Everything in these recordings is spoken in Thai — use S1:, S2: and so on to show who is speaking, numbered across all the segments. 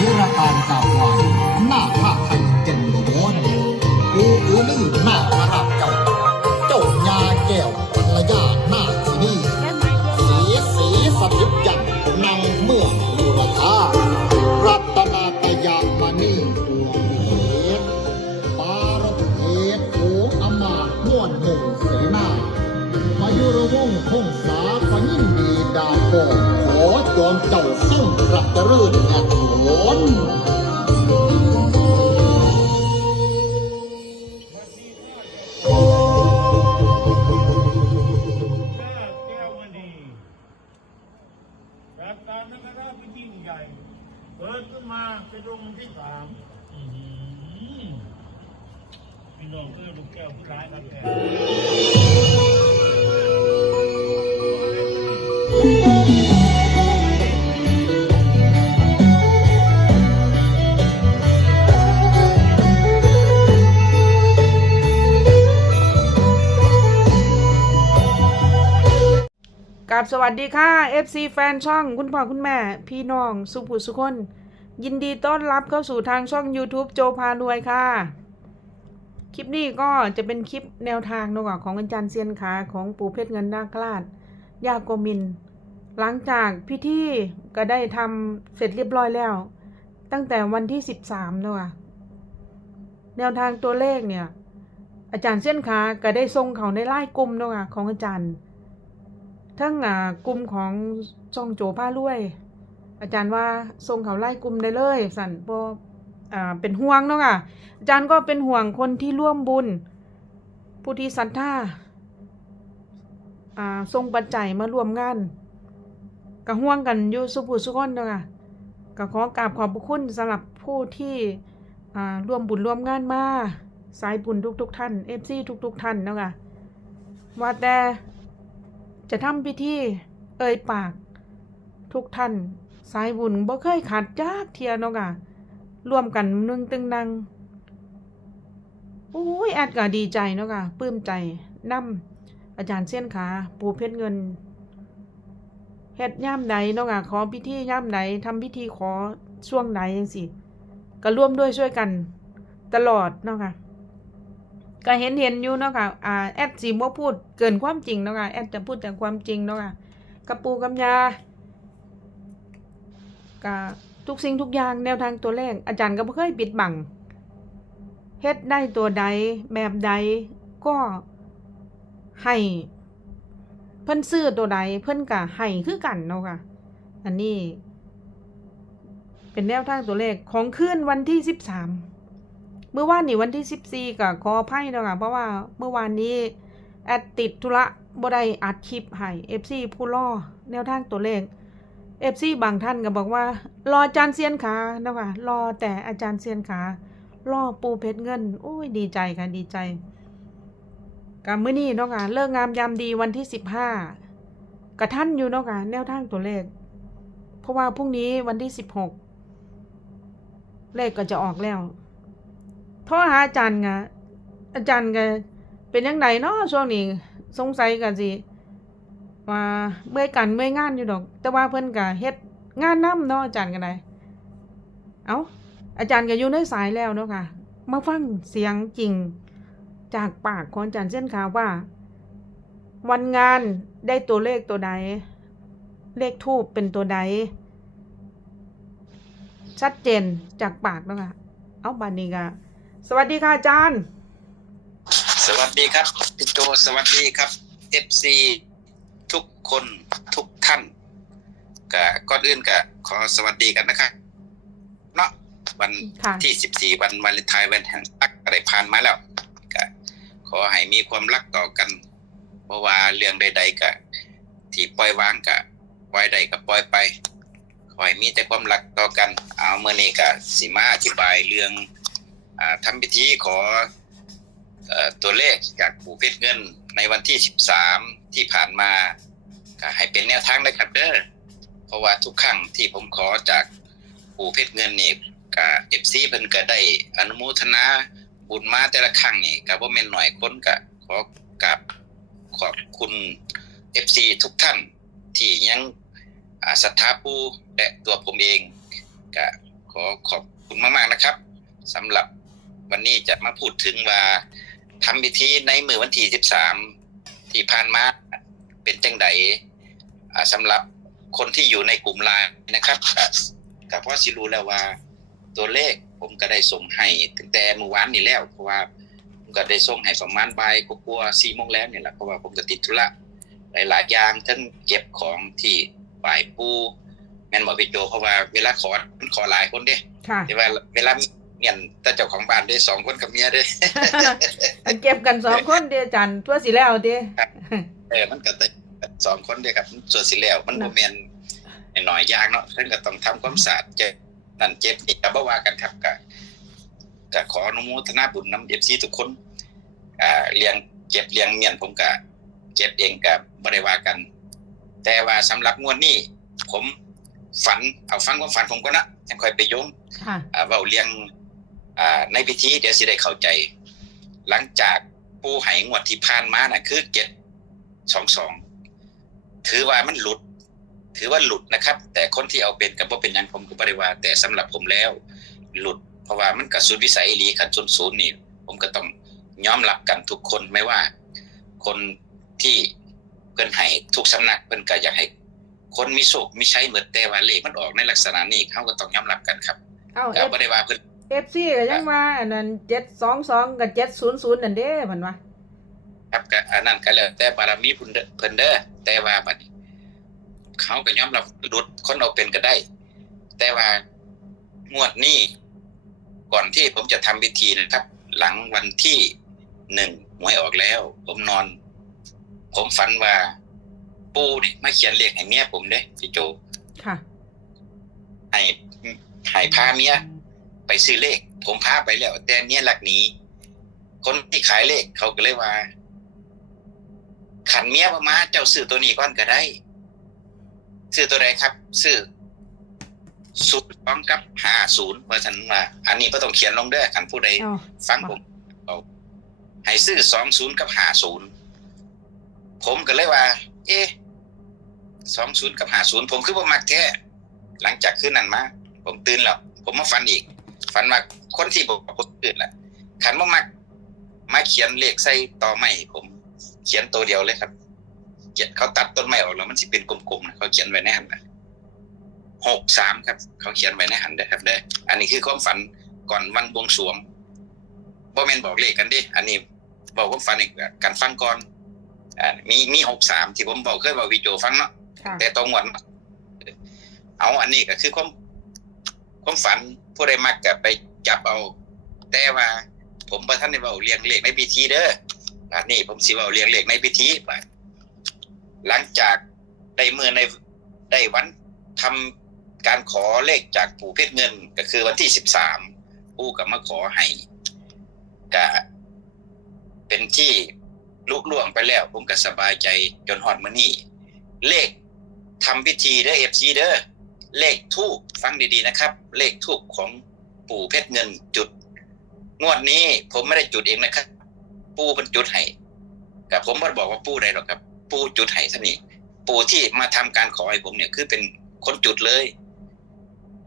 S1: นิรการกล่าหวา รัตรื่นแอด
S2: วัส
S3: ดีค่ะ FC แฟนช่องคุณพ่อคุณแม่ พี่น้อง สุภุสุคน ยินดีต้อนรับเข้าสู่ทางช่อง YouTube โจพารวยค่ะ คลิปนี้ก็จะเป็นคลิปแนวทางนอะของอาจารย์เซียนขาของปู่เพชรเงินนาคราชยาโกมิน หลังจากพิธีก็ได้ทำเสร็จเรียบร้อยแล้ว ตั้งแต่วันที่ 13เนอะแนวทางตัวเลขเนี่ย อาจารย์เซียนขาก็ได้ส่งเขาในไล่กลุ่มนอะของอาจารย์ ทั้งกลุ่มของช่องโจผ้ารวยอาจารย์ว่าส่งเขาไล่กลุ่มได้เลยสันพอเป็นห่วงเนาะค่ะอาจารย์ก็เป็นห่วงคนที่ร่วมบุญ ผู้ที่ศรัทธาอ่าส่งปัจจัยมาร่วมงานก็ห่วงกันอยู่สุผู้สุคนเนาะค่ะก็ขอกราบขอบพระคุณสำหรับผู้ที่ร่วมบุญร่วมงานมาสายบุญทุกๆท่านเอฟซีทุกๆท่านเนาะค่ะว่าแต่ จะทำพิธีเอ่ยปาก ทุกท่าน สายบุญบ่เคยขาดจากเทียนาะค่ะร่วมกันนึ่งตึงนังโอ้ยแอดก็ดีใจเนาะค่ะปลื้มใจนำอาจารย์เส้นขา ปูเพชรเงินเฮ็ดย่ามใดเนาะค่ะขอพิธีย่ามใดทำพิธีขอช่วงใดจังซี่ก็ร่วมด้วยช่วยกัน ตลอดเนาะค่ะ ก็เห็นเห็นอยู่เนาะค่ะอ่าแอดสีบ่พูดเกินความจริงเนาะค่ะแอดจะพูดแต่ความจริงเนาะค่ะกับปูกับยากับทุกสิ่งทุกอย่างแนวทางตัวเลขอาจารย์ก็บ่เคยปิดบังเฮ็ดได้ตัวใดแบบใดก็ให้เพิ่นซื้อตัวใดเพิ่นก็ให้คือกันเนาะค่ะ อันนี้ เป็นแนวทางตัวเลขของคืนวันที่สิบสาม เมื่อวานนี้วันที่สิบสี่ก็ขออภัยเนาะค่ะเพราะว่าเมื่อวานนี้แอดติดธุระบ่ได้อัดคลิปให้ FC ผู้ล่อแนวทางตัวเลข FC บางท่านก็บอกว่า รออาจารย์เซียนขาเนาะค่ะรอแต่อาจารย์เซียนขารอปูเพชรเงินโอ้ยดีใจค่ะดีใจกับมื้อนี้เนาะค่ะเลิกงามยามดีวันที่สิบห้ากระท่านอยู่เนาะค่ะแนวทางตัวเลข เพราะว่าพรุ่งนี้วันที่สิบหกเลขก็จะออกแล้ว โทรหาอาจารย์ไงอาจารย์ก็เป็นยังไงเนาะช่วงนี้สงสัยกันสิว่าเมื่อยกันเมื่อยงานอยู่ดอก แต่ว่าเพิ่นก็เฮ็ดงานนำเนาะอาจารย์ก็ได้เอา้าอาจารย์ก็อยู่ในสายแล้วเนาะค่ะ มาฟังเสียงจริงจากปากของอาจารย์เส้นขาวว่า วันงานได้ตัวเลขตัวใด เลขทูบเป็นตัวใด ชัดเจนจากปากเนาะค่ะ เอาบานี้ก็ สวัสดีค่ะอาจารย์
S4: สวัสดีครับพี่โจสวัสดีครับ FC ทุกคนทุกท่านก็ก่อนอื่นก็ขอสวัสดีกันนะครับเนาะวัน
S3: ค่ะ
S4: ที่14วันวาเลนไทน์วันแห่งรักอะไรผ่านมาแล้วก็ขอให้มีความรักต่อกัน เพราะว่าเรื่องใด ๆก็ที่ปล่อยวางก็ปล่อยใดก็ปล่อยไปขอให้มีแต่ความรักต่อกัน เอาเมื่อนี้ก็สิมาอธิบายเรื่องอ่า ทำพิธีขออตัวเลขจากปู่เพชรเงินในวันที่ 13 ที่ผ่านมาก็ให้เป็นแนวทางเลยครับเด้อเพราะว่าทุกครั้งที่ผมขอจากปู่เพชรเงินนี่ก็เอฟซีเพิ่นก็ได้อนุโมทนาบุญมาแต่ละครั้งนี่ก็บ่แม่นหน่อยคนก็ขอกราบขอบคุณเอฟซีทุกท่านที่ยังศรัทธาผู้และตัวผมเองก็ขอขอบคุณมาก ๆ นะครับสำหรับ วันนี้จะมาพูดถึงว่าทำพิธีในมือวันที่13ที่ผ่านมาเป็นจังไดอ่าสำหรับคนที่อยู่ในกลุ่มไลน์นะครับก็ก็เพราะสิรู้แล้วว่า ตัวเลขผมก็ได้ส่งให้ตั้งแต่เมื่อวานนี้แล้วเพราะว่าผมก็ได้ส่งให้ประมาณบ่ายกว่าๆ4โมงแล้วนี่แหละเพราะว่าผมก็ติดธุระหลายๆอย่างทั้งเก็บของที่ฝ่ายปูแม่นบ่พี่โจเพราะว่าเวลาขอมันขอหลายคนเด้
S3: ค่ะ
S4: แต่ว่าเวลา เมียนแต่เจ้าของบ้านได้สองคนกับเมียเด้
S3: เก็บกันสองคนเดียวอาจารย์ทั่วสิแล้วเด้
S4: เออมันก็ได้สองคนเด้ครับส่วนสิแล้วมันบ่แม่นหน่อยอย่างเนาะเพิ่นก็ต้องทำความสะอาดเจ็บนั่นเจ็บนี่ก็บ่ว่ากันครับก็ก็ขออนุโมทนาบุญนำ FC ทุกคนอ่าเลี้ยงเก็บเลี้ยงเมียนผมก็เก็บเองก็บ่ได้ว่ากัน แต่ว่าสำหรับงวดนี้ผมฝันเอาฟังความฝันผมก็นะยังค่อยไปโยง
S3: ค่ะ
S4: อ่าเว้าเรียงอ่า ในพิธีเดี๋ยวสิได้เข้าใจ หลังจากปูไหงวดที่ผ่านมาน่ะ คือเจ็ดสองสองถือว่ามันหลุด ถือว่าหลุดนะครับ แต่คนที่เอาเป็นกับว่าเป็นหยังผมก็บริวาแต่สำหรับผมแล้ว หลุด เพราะว่ามันกับสุดวิสัยอีหลีขันจนศูนย์นี่ผมก็ต้องยอมรับกันทุกคนไม่ว่า คนที่เพิ่นให้ทุกสำนักเพิ่นก็อยากให้คนมีโชคมีชัยเหมือนแต่ว่าเลขมันออกในลักษณะนี้เขาก็ต้องยอมรับกันครับ
S3: เอ้า
S4: ก็บ่ได้ว่าเพิ่น
S3: FC ก็ยังว่าอันนั้น722กับ700นั่นเด้เพิ่นว่า
S4: ครับก็อันนั้นก็แล้วแต่บารมีเพิ่นเด้อเพิ่นเด้อแต่ว่าบัดนี้ เขาก็ยอมรับหลุดคนเอาเป็นก็ได้ แต่ว่างวดนี้ ก่อนที่ผมจะทำพิธีนะครับ หลังวันที่หนึ่งหวยออกแล้ว ผมนอน ผมฝันว่าปู่นี่มาเขียนเลขให้เมียผมเด้พี่โจ
S3: ค่ะ
S4: ให้ให้พาเมีย ไปซื้อเลข ผมพาไปแล้ว แต่เมียหลักหนีคนที่ขายเลขเขาก็เลยว่า ขันเมียบ่มาเจ้าซื้อตัวนี้ก่อนก็ได้ซื้อตัวใดครับซื้อศูนย์พร้อมกับห้าศูนย์เพราะฉะนั้นว่าอันนี้ก็ต้องเขียนลงเด้อขันผู้ใด
S3: เอ้า
S4: ฟังผมเอาให้ซื้อสองศูนย์กับห้าศูนย์ผมก็เลยว่า เอ๊ะสองศูนย์กับห้าศูนย์ผมคือบ่มักแท้หลังจากคืนนั้นมา ผมตื่นแล้ว ผมมาฝันอีก ฝันว่าคนที่บอกผมตื่นแหละขันบ่มักมาเขียนเลขใส่ต่อไม้ผม เขียนตัวเดียวเลยครับ เขียนเขาตัดต้นไม้ออกแล้วมันสิเป็นกลมๆนะเขาเขียนไว้ในหันหกสามครับ เขาเขียนไว้ในหันเด้อครับเด้ออันนี้คือความฝันก่อนวันบวงสรวงบ่แม่นบอกเลขกันดิอันนี้บอกความฝันอีกกันฟังก่อนอ่ามีมีหกสามที่ผมบอกเคยบอกวิโจฟังเนาะ
S3: ค่ะ
S4: แต่ตรงวันเอาอันนี้ก็คือความความฝัน ผู้ใดมักกับไปจับเอา แต่ว่า ผมประท่านได้เบาเรียงเลขในพิธีเด้อนนี้ผมสิเบาเรียงเลขในพิธีไปหลังจากได้มือในได้วันทำการขอเลขจากปู่เพชรเงิน ก็คือวันที่สิบสามปู่กับมาขอให้กะเป็นที่ลุล่วงไปแล้ว ผมก็สบายใจจนหอดมานี่ เลขทำพิธีเด้อเอฟซีเด้อ เลขทูบฟังดีๆนะครับ เลขทูบของปู่เพชรเงินจุด งวดนี้ผมไม่ได้จุดเองนะครับ ปู่เป็นจุดให้กับผมไม่ได้บอกว่าปู่ใดหรอกครับ ปู่จุดให้ท่านี้ปู่ที่มาทำการขอให้ผมเนี่ยคือเป็นคนจุดเลย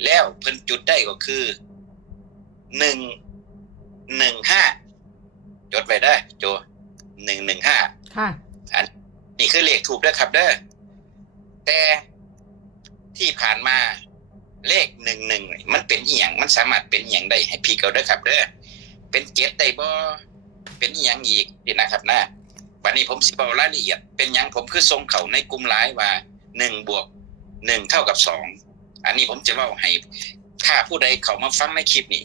S4: แล้วเพิ่นจุดได้ก็คือหนึ่งหนึ่งห้าจดไว้ได้อโจหนึ่งหนึ่งห้า
S3: ค่ะ
S4: อันนี่คือเลขถูกด้วยครับเด้อแต่ ที่ผ่านมาเลขหนึ่งหนึ่งมันเป็นอีหยังมันสามารถเป็นอีหยังได้ให้พี่เขาเด้ครับเด้อเป็นเจ็ดได้บ่เป็นอีหยังอีกนี่นะครับนะวันนี้ผมสิบอกรายละเอียด เป็นยังผมคือทรงเขาในกลุ่มไลน์ว่าหนึ่งบวกหนึ่งเท่ากับสองอันนี้ผมจะเล่าให้ถ้าผู้ใดเขามาฟังในคลิปนี้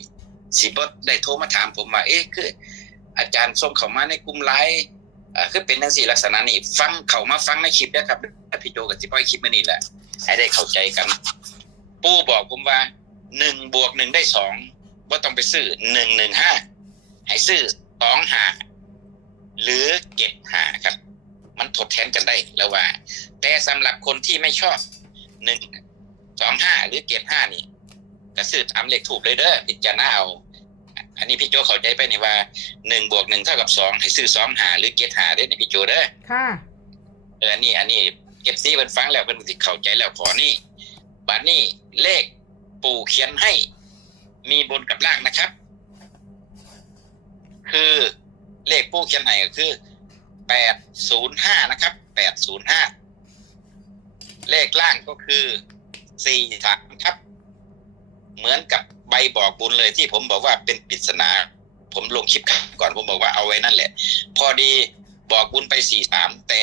S4: สิบได้โทรมาถามผมว่าเอ๊ะคือ อาจารย์ส่งเขามาในกลุ่มไลน์อ่าคือเป็นทั้งสี่ลักษณะนี้ฟังเขามาฟังในคลิปนะครับพี่โจกับจิปอยคลิปมานี่แหละ ให้ได้เข้าใจกัน ปู่บอกผมว่าหนึ่งบวกหนึ่งได้สองว่าต้องไปซื้อหนึ่งหนึ่งห้าให้ซื้อสองหาหรือเก็บหาครับ มันทดแทนกันได้แล้วว่า แต่สำหรับคนที่ไม่ชอบหนึ่งสองห้าหรือเก็บห้านี่ก็ซื้อตามเลขถูกเลยเด้อพิจารณาเอาอันนี้พี่โจเข้าใจไปนี่ว่าหนึ่งบวกหนึ่งเท่ากับสองให้ซื้อสองหาหรือเกตหาได้ในพี่โจเด้อ
S3: ค่ะ
S4: เอออันนี้อันนี้ เก็บซีเพิ่นฟังแล้วเพิ่นสิเข้าใจแล้วขอนี่บัดนี้เลขปู่เขียนให้ มีบนกับล่างนะครับ คือเลขปู่เขียนให้ก็คือแปดศูนย์ห้านะครับแปดศูนย์ห้าเลขล่างก็คือสี่สามครับ เหมือนกับใบบอกบุญเลยที่ผมบอกว่าเป็นปริศนา ผมลงคลิปก่อนผมบอกว่าเอาไว้นั่นแหละ พอดีบอกบุญไปสี่สามแต่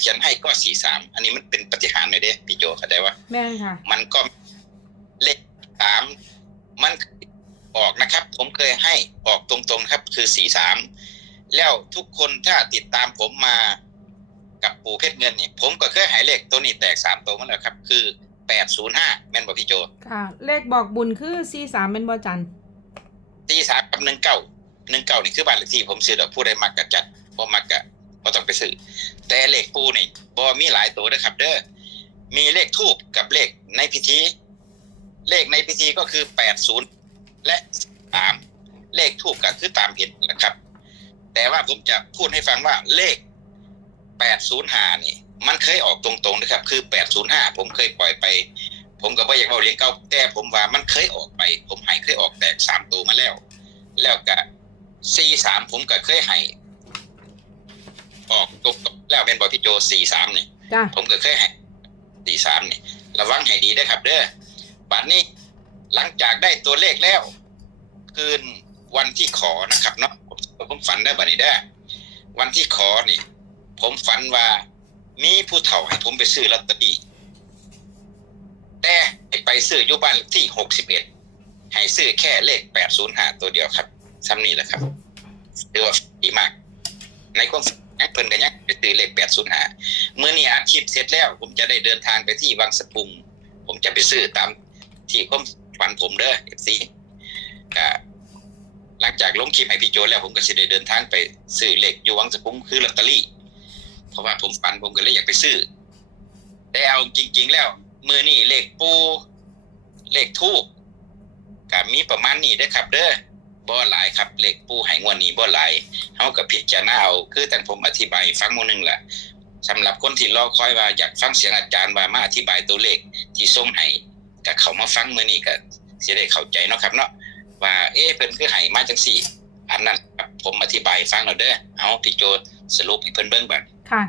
S4: เขียนให้ก็สี่สามอันนี้มันเป็นปฏิหารย์เลยเด้พี่โจเข้าใจว่า
S3: แม่นค่ะ
S4: มันก็เลขสามมันออกนะครับ ผมเคยให้ออกตรงๆครับ คือสี่สามแล้วทุกคนถ้าติดตามผมมากับปู่เพชรเงินเนี่ยผมก็เคยใหายเลขตัวนี้แตกสามตัวมาแล้วครับ คือแปดศูนย์ห้าแม่นบอกพี่โจ
S3: ค่ะ เลขบอกบุญคือ43เป็นบ่จัน
S4: ตีสามกับหนึ่งเก้าหนึ่งเก้านี่คือบ้านเลขที่ผมซื้อดอกผู้ใดมักกะจัดบ่มักกะ บ่ต้องไปซื้อแต่เลขปูนี่บ่มีหลายตัวเด้อครับ เด้อมีเลขทูบกับเลขในพิธี เลขในพิธีก็คือแปดศูนย์และสามเลขทูบก็คือตามเห็นนะครับ แต่ว่าผมจะพูดให้ฟังว่าเลขแปดศูนย์ห้านี่ มันเคยออกตรงๆนะครับ คือแปดศูนย์ห้าผมเคยปล่อยไป ผมก็บ่อยากเอาเรียงเก้าแต่ผมว่ามันเคยออกไป ผมให้เคยออกแตกสามตัวมาแล้ว แล้วก็สี่สามผมก็เคยให้ ออกตกแล้วเป็นบอพี่โจสี่สามนี่
S3: จ้า
S4: ผมก็เคยให้สี่สามนี่ระวังให้ดีนะครับ เด้อบัดนี้หลังจากได้ตัวเลขแล้ว คืนวันที่ขอนะครับเนาะผมผมฝันได้บัดนี้ได้อวันที่ขอนี่ ผมฝันว่ามีผู้เฒ่าให้ผมไปซื้อลอตเตอรี่แต่ให้ไปซื้ออยู่บ้านเลขที่หกสิบเอ็ดให้ซื้อแค่เลขแปดศูนย์ห้าตัวเดียวครับซ้ำนี้แหละครับถือว่าดีมาก ในความฝัน เพิ่นกันยังไปซื้อเลขแปดศูนย์หาเมื่อนี่อานคลิปเสร็จแล้ว ผมจะได้เดินทางไปที่วังสะพุง ผมจะไปซื้อตามที่ความฝันผมเด้อเอฟซีก็หลังจากลงคลิปให้พี่โจแล้วผมก็จะได้เดินทางไปซื้อเลขอยู่วังสะพุงคือลอตเตอรี่ เพราะว่าผมฝันผมก็เลยอยากไปซื้อ แต่เอาจริง ๆ แล้วมือนี่เลขปูเลขทูบก็มีประมาณนี้เด้ครับเด้อ บ่หลายครับเลขปูหายงวดนี้บ่หลายเฮากับพิจารณาเอาคือแต่ผมอธิบายฟังมื้อนึงแหละสำหรับคนที่รอคอยว่าอยากฟังเสียงอาจารย์ว่ามาอธิบายตัวเลขที่ส่งให้ก็เขามาฟังมื้อนี้ก็สิได้เข้าใจเนาะครับเนาะว่าเอ๊ะเพิ่นคือให้มาจังซี่อันนั้นครับผมอธิบายฟังแล้วเด้อเอาพี่โจสรุปให้เพิ่นเบิ่งบัด
S3: ค่ะ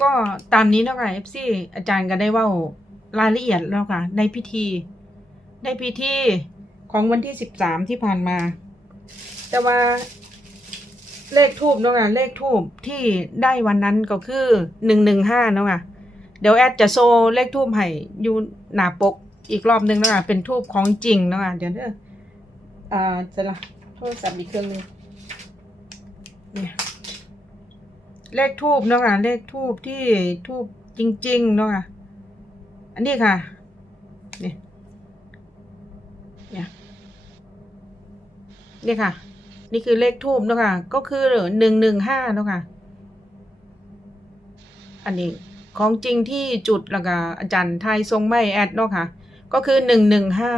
S3: ก็ตามนี้เนาะค่ะ FC อาจารย์ก็ได้เว้ารายละเอียดแล้วค่ะ ในพิธี ในพิธีของวันที่13ที่ผ่านมา แต่ว่าเลขทูบเนาะค่ะเลขทูบที่ได้วันนั้นก็คือ115เนาะค่ะเดี๋ยวแอดจะโซเลขทูบให้อยู่หน้าปกอีกรอบหนึงเนาะค่ะเป็นทูบของจริงเนาะค่ะเดี๋ยวเด้ออ่าจะละโทรศัพท์อีกเครื่องนึงเนี่ยเลขทูบเนาะค่ะเลขทูบที่ทูบจริงๆเนาะค่ะอันนี้ค่ะ เนี่ย เนี่ย นี่ค่ะ นี่คือเลขทูบเนาะค่ะ ก็คือหนึ่งหนึ่งห้าเนาะค่ะ อันนี้ของจริงที่จุดแล้วก็อาจารย์ไทยทรงไม่แอดเนาะค่ะ ก็คือหนึ่งหนึ่งห้า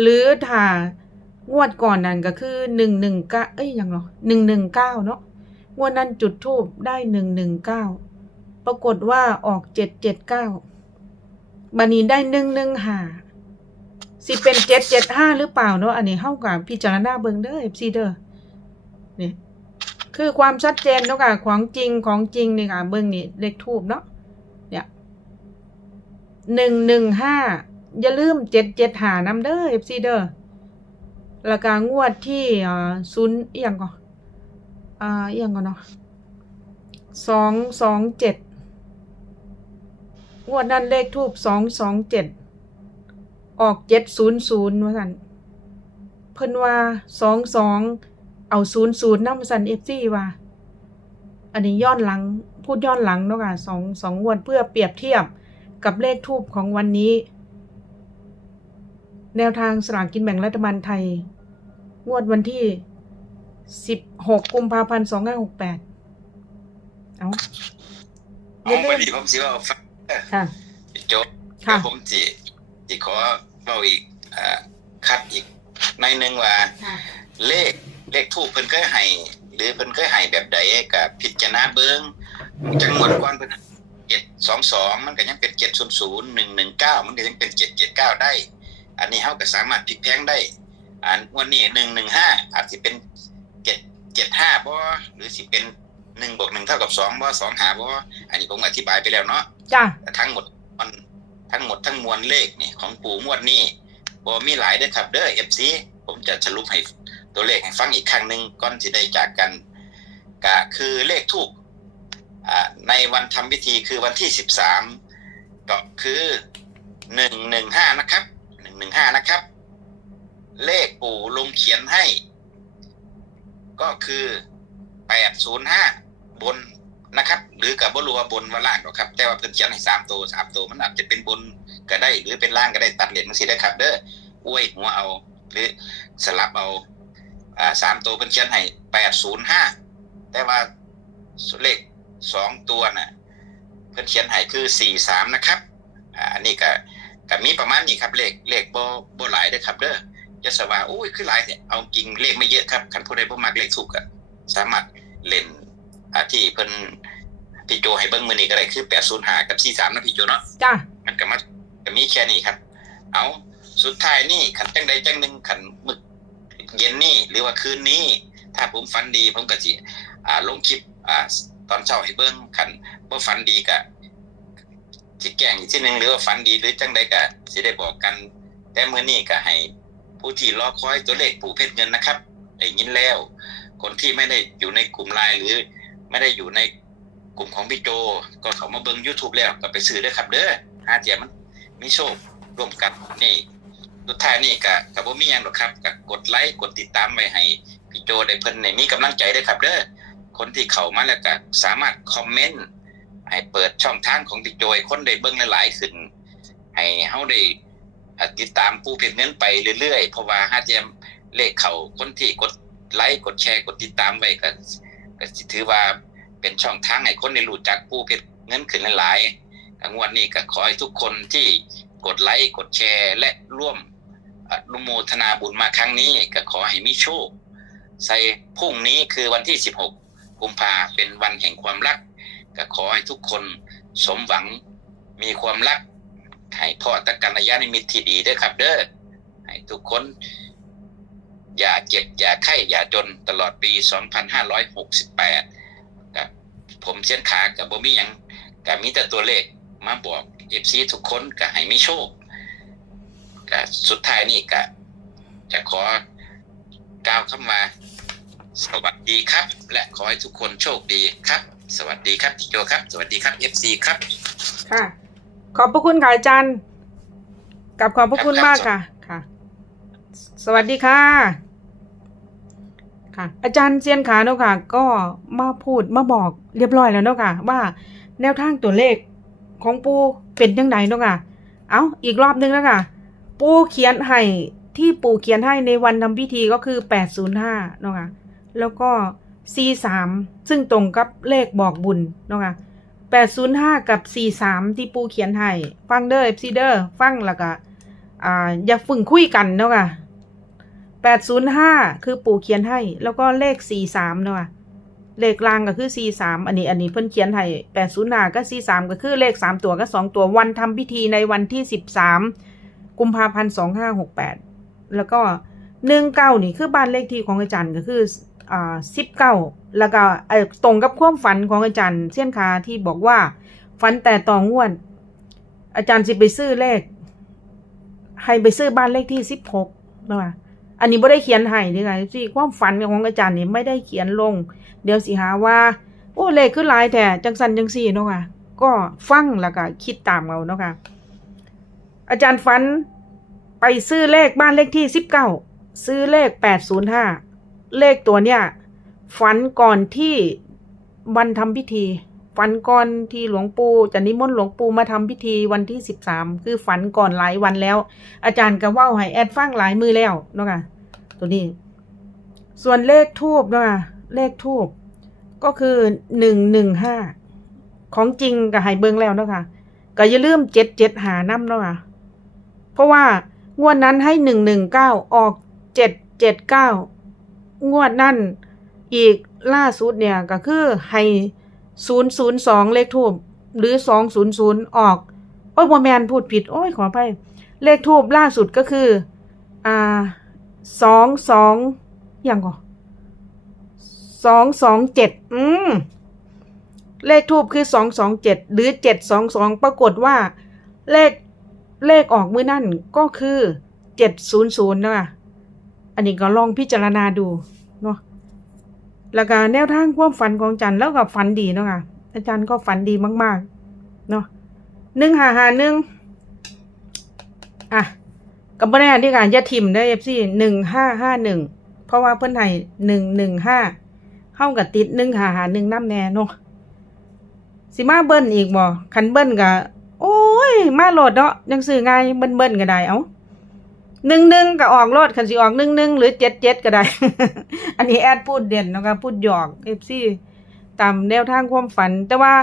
S3: หรือถ้างวดก่อนนั้นก็คือหนึ่งหนึ่งเก้าเอ้ยยังเนาะหนึ่งหนึ่งเก้าเนาะงวดนั้นจุดทูบได้หนึ่งหนึ่งเก้าปรากฏว่าออกเจ็ดเจ็ดเก้าบันนี้ได้หนึ่งหนึ่งห้า สิเป็นเจ็ดเจ็ดห้าหรือเปล่าเนาะอันนี้เข้ากับพิจารณาเบิงเด้อเอฟซีเด้อนี่คือความชัดเจนเนาะค่ะของจริงของจริงนี่ค่ะเบิงนี่เลขทูบเนาะเนี่ยหนึ่งหนึ่งห้าอย่าลืมเจ็ดเจ็ดหานำเด้อเอฟซีเด้อแล้วก็งวดที่ศูนย์เอียงก่อนอ่าเอียงก่อนเนาะสองสองเจ็ดงวดนั้นเลขทูบสองสองเจ็ด ออกเจ็ดศูนย์ศูนย์ว่าสันเพิ่นว่าสองสองเอาศูนย์ศูนย์นำสันเอฟซีว่า อันนี้ย้อนหลังพูดย้อนหลังเนาะค่ะสองสองงวดเพื่อเปรียบเทียบกับเลขทูบของวันนี้ แนวทางสลากกินแบ่งรัฐบาลไทย งวดวันที่สิบหกกุมภาพันธ์สองห้าหกแปดเอาอย่า
S4: เอา
S3: ลื
S4: ไป
S3: ม
S4: ดีผมสิว่าฟังเด้อ
S3: ค่ะ
S4: พี่โจ
S3: ค่ะ
S4: แล้วผมสิสิขอ เว้าอีกอ่าคัดอีกในอยหนึงว่า เลขเลขทูปเพิ่นเคยให้หรือเพิ่นเคยให้แบบใดกับพิจารณาเบิ่งจังหวัดก่อนเพิ่นเจ็ดสองสองมันก็ยังเป็นเจ็ดศูนย์ศูนย์หนึ่งหนึ่งเก้ามันก็ยังเป็นเจ็ดเจ็ดเก้าได้ อันนี้เขาก็สามารถพลิกแพลงได้อันวันนี้หนึ่งหนึ่งห้าอาจจะเป็นเจ็ดเจ็ดห้าบ่หรือสิเป็นหนึ่งบวกหนึ่งเท่ากับสองบ่สองหาบ่อันนี้ผมอธิบายไปแล้วเนาะ
S3: จ้ะ
S4: แต่ทั้งหมดมัน ทั้งหมดทั้งมวลเลขนี่ของปู่งวดนี้บ่มีหลายเด้อครับเด้อ FC ผมจะสรุปให้ตัวเลขให้ฟังอีกครั้งหนึ่งก่อนสิได้จากกันก็คือเลขทูกอ่าในวันทำพิธีคือวันที่สิบสามก็คือหนึ่งหนึ่งห้านะครับหนึ่งหนึ่งห้านะครับ เลขปู่ลงเขียนให้ ก็คือแปดศูนย์ห้าบน นะครับ หรือกับบรัวบนว่าล่างก็ครับ แต่ว่าเพิ่นเขียนให้สามตัวสามตัวมันอาจจะเป็นบนก็ได้ หรือเป็นล่างก็ได้ตัดเหรียญมันสิได้ครับ เด้ออวยหัวเอา หรือสลับเอาอ่าสามตัวเพิ่นเขียนให้แปดศูนย์ห้าแต่ว่าเลขสองตัวน่ะเพิ่นเขียนให้คือสี่สามนะครับอ่าอันนี้ก็ก็มีประมาณนี้ครับเลขเลขบ่บ่หลายเด้อครับ เด้อจะสว่าโอ้ยคือหลายเนี่ยเอาจริงเลขไม่เยอะครับคันผู้ใดบ่มักเลขถูกก็สามารถเล่น อาที่เพิ่นพี่โจให้เบิ่งมื้อนี้ก็ได้คือ805กับ43นะพี่โจเนาะ
S3: จ้ะ
S4: มันก็มาก็มีแค่นี้ครับ เอาสุดท้ายนี่ขันจังใดจังหนึ่งขันมึกเย็นนี่หรือว่าคืนนี้ ถ้าผมฝันดีผมก็สิอ่าลงคลิปอ่าตอนเช้าให้เบิ้งขันบ่ฝันดีก็สิแกล้งอีกทีหนึงหรือว่าฝันดีหรือจังใดก็สิได้บอกกัน แต่มื้อนี้ก็ให้ผู้ที่รอคอยตัวเลขปู่เพชรเงินนะครับได้ยินแล้ว คนที่ไม่ได้อยู่ในกลุ่มไลน์หรือ ไม่ได้อยู่ในกลุ่มของพี่โจ ก็เขามาเบิ่ง YouTube แล้วก็ไปซื้อเด้ครับ เด้อหาเจียมันมีโชคร่วมกันนี่สุดท้ายนี่ก็ก็บ่มีหยังหรอกครับก็กดไลค์กดติดตามไว้ให้พี่โจได้เพิ่นได้มีกำลังใจเด้ครับ เด้อคนที่เข้ามาแล้วก็สามารถคอมเมนต์ให้เปิดช่องทางของพี่โจให้คนได้เบิ่งหลายๆขึ้น ให้เฮาได้ติดตามผู้เพียงเงินไปเรื่อยๆ เพราะว่าหาเจียมเลขเขาคนที่กดไลค์กดแชร์กดติดตามไว้ก็ ก็สิถือว่าเป็นช่องทางให้คนได้รู้จักผู้เพียงเงินขึ้นหลายๆงวดนี้ก็ขอให้ทุกคนที่กดไลค์กดแชร์ และร่วมอนุโมทนาบุญมาครั้งนี้ก็ขอให้มีโชคใส่พรุ่งนี้คือวันที่ 16 กุมภาเป็นวันแห่งความรัก ก็ขอให้ทุกคนสมหวังมีความรักให้พ่อตะกัลยาณมิตรที่ดีเด้อครับเด้อให้ทุกคน อย่าเจ็บอย่าไข้อย่าจนตลอดปี 2568กับผมเส้นขากับบ่มียังก็มีแต่ตัวเลขมาบอกเอฟซีทุกคนก็ให้มีโชคก็สุดท้ายนี่ก็จะขอกล่าวคำว่าสวัสดีครับ และขอให้ทุกคนโชคดีครับ สวัสดีครับพี่โจครับ สวัสดีครับเอฟซีครับ
S3: ค่ะ ขอบพระคุณค่ะอาจารย์กับขอบพระคุณมากค่ะค่ะ สวัสดีค่ะ ค่ะ อาจารย์เซียนขาเนาะค่ะ ก็มาพูดมาบอกเรียบร้อยแล้วเนาะค่ะ ว่าแนวทางตัวเลขของปูเป็นยังไงเนาะค่ะ เอาอีกรอบนึงแล้วค่ะ ปูเขียนให้ที่ปูเขียนให้ในวันทำพิธีก็คือ 805เนาะค่ะ แล้วก็43ซึ่งตรงกับเลขบอกบุญเนาะค่ะ805 กับ 43 ที่ปูเขียนให้ ฟังเด้อ FC เด้อฟังแล้วก็อ่าอย่าฝึ่งคุยกันเนาะค่ะ 805คือปูเขียนให้ แล้วก็เลข43เนาะค่ะเลขลางก็คือ43อันนี้อันนี้เพิ่นเขียนให้805ก็43ก็คือเลข3ตัวก็2ตัววันทำพิธีในวันที่13กุมภาพันธ์2568แปดแล้วก็19นี่คือบ้านเลขที่ของอาจารย์ก็คืออ่า19แล้วก็เออตรงกับความฝันของอาจารย์เสี้ยนคาที่บอกว่าฝันแต่ต่องวด อาจารย์สิไปซื้อเลข ให้ไปซื้อบ้านเลขที่16นะคะ อันนี้ไม่ได้เขียนให้ด้วยค่ะสิความฝันของอาจารย์นี่ไม่ได้เขียนลง เดี๋ยวสิหาว่า โอ้เลขขึ้นลายแต่จังสันจังสี่เนาะค่ะ ก็ฟังแล้วก็คิดตามเอาเนาะค่ะ อาจารย์ฝันไปซื้อเลขบ้านเลขที่สิบเก้าซื้อเลขแปดศูนย์ห้าเลขตัวเนี้ยฝันก่อนที่วันทำพิธี ฝันก่อนที่หลวงปู่จะนิมนต์หลวงปู่มาทำพิธีวันที่สิบสามคือฝันก่อนหลายวันแล้ว อาจารย์ก็ว่าให้แอดฟังหลายมือแล้วเนาะค่ะตัวนี้ ส่วนเลขทูบเนาะค่ะเลขทูบก็คือหนึ่งหนึ่งห้าของจริงก็ให้เบิ่งแล้วเนาะค่ะก็อย่าลืมเจ็ดเจ็ดหาน้ำเนาะค่ะเพราะว่างวดนั้นให้หนึ่งหนึ่งเก้าออกเจ็ดเจ็ดเก้างวดนั่นอีกล่าสุดเนี่ยก็คือให้ ศูนย์ศูนย์สองเลขทูบหรือสองศูนย์ศูนย์ออก โอ้ยบอแมนพูดผิด โอ้ยขออภัยเลขทูบล่าสุดก็คือ อ่าสองสองอย่างก่อสองสองเจ็ดอืมเลขทูบคือสองสองเจ็ดหรือเจ็ดสองสองปรากฏว่า เลขเลขออกมือนั่นก็คือเจ็ดศูนย์ศูนย์นะอันนี้ก็ลองพิจารณาดูเนาะ แล้วก็แนวทางความฝันของอาจันแล้วก็ฝันดีเนาะค่ะอาจารย์ก็ฝันดีมากๆเนาะหนึ่งหาหาหนึ่งอะกับแน่ที่การจะทิมได้เอฟซีหนึ่งห้าห้าหนึ่งเพราะว่าเพื่อนไทยหนึ่งหนึ่งห้าเข้ากับติดหนึ่งหาหาหนึ่งน้ำแน่เนาะสิมาเบิ้ลอีกบ่คันเบิ้ลก็โอ้ย มาโหลดเนาะยังซื้อไงเบิ้ลเบิ้ลก็ได้เอ้า หนึ่งหนึ่งก็ออกโลดคันสิออกหนึ่งหนึ่งหรือเจ็ดเจ็ดก็ได้ อันนี้แอดพูดเด่นนะครับพูดหยอกเอฟซีตามแนวทางความฝัน แต่ว่า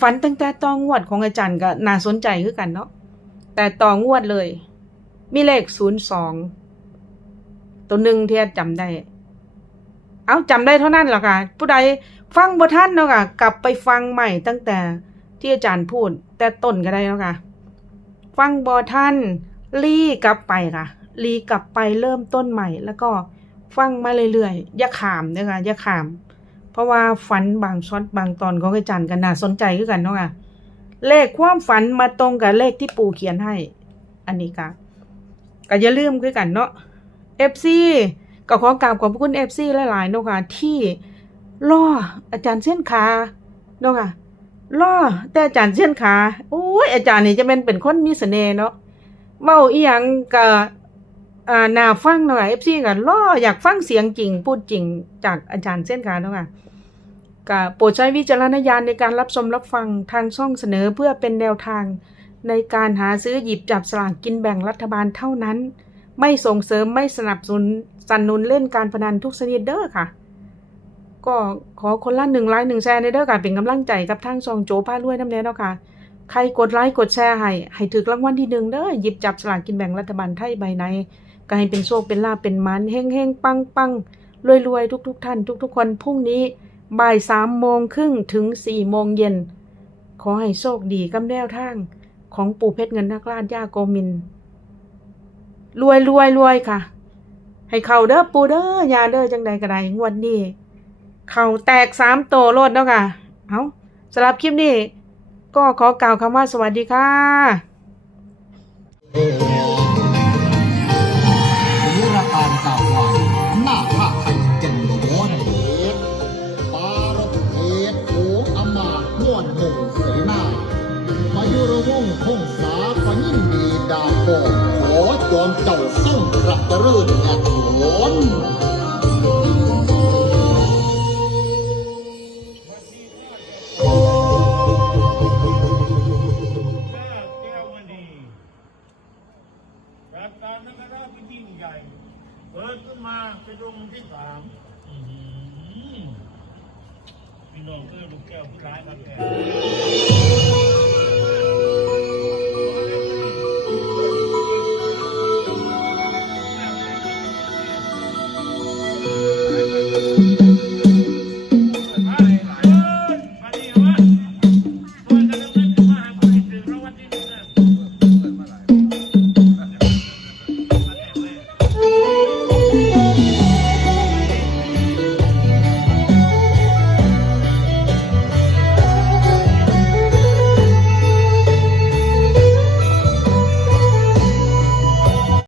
S3: ฝันตั้งแต่ตองวดของอาจารย์ก็น่าสนใจคือกันเนาะแต่ต่องวดเลย มีเลขศูนย์สองตัวหนึ่งที่แอดจำได้ เอาจำได้เท่านั้นแหละค่ะ ผู้ใดฟังบ่ท่านเนาะค่ะ กลับไปฟังใหม่ตั้งแต่ที่อาจารย์พูด แต่ต้นก็ได้เนาะค่ะ ฟังบ่ท่าน รีกลับไปค่ะรีกลับไปเริ่มต้นใหม่ แล้วก็ฟังมาเรื่อยๆอย่าขามเด้อค่ะอย่าขาม เพราะว่าฝันบางช็อตบางตอนของอาจารย์ก็น่าสนใจกันเนาะค่ะเลขความฝันมาตรงกับเลขที่ปู่เขียนให้ อันนี้ค่ะก็อย่าลืมคือกันเนาะ FC ก็ขอกราบขอบพระคุณ FC หลายๆเนาะค่ะที่ล่ออาจารย์เส้นขาเนาะค่ะล่อแต่อาจารย์เส้นขาโอ้ยอาจารย์นี่จะเป็นเป็นคนมีเสน่ห์เนาะ เว้าอีหยังก็อ่าน่าฟังเนาะค่ะ FC ก็ล่ออยากฟังเสียงจริง พูดจริงจากอาจารย์เส้นขาเนาะค่ะก็โปรดใช้วิจารณญาณในการรับชมรับฟังทางช่องเสนอเพื่อเป็นแนวทางในการหาซื้อหยิบจับสลากกินแบ่งรัฐบาลเท่านั้น ไม่ส่งเสริมไม่สนับสนุนสนับสนุนเล่นการพนันทุกชนิดเด้อค่ะ ก็ขอคนละหนึ่งไลค์หนึ่งแชร์ในเด้อค่ะเป็นกำลังใจกับทางซองโจพาด้วยน้ำแน่เนาะค่ะ ใครกดไลค์กดแชร์ให้ ให้ถึกรางวัลที่หนึ่งเด้อหยิบจับสลากกินแบ่งรัฐบาลไทยใบไหนก็ให้เป็นโชคเป็นลาเป็นมันเฮงเฮงปังปังรวยรวยทุกทุกท่าน ทุกทุกคนพรุ่งนี้บ่ายสามโมงครึ่งถึงสี่โมงเย็น ขอให้โชคดีกับแนวทาง ของปู่เพชรเงินนักล่าย่าโกมิน รวยรวยรวยค่ะ ให้เขาเด้อปูเด้อยาเด้อจังใดก็ได้งวดนี้ เข่าแตกสามโตโลดแล้วค่ะ เอาสำหรับคลิปนี้ ก็ขอกล่าวคำว่าสวัสดีค่ะา
S1: นน
S2: คราที่ยิ่งใหญ่ เปิดขึ้นมาเป็นองค์ที่สามพี่น้องเพื่อนลูกแก้วผู้ร้ายมาแก่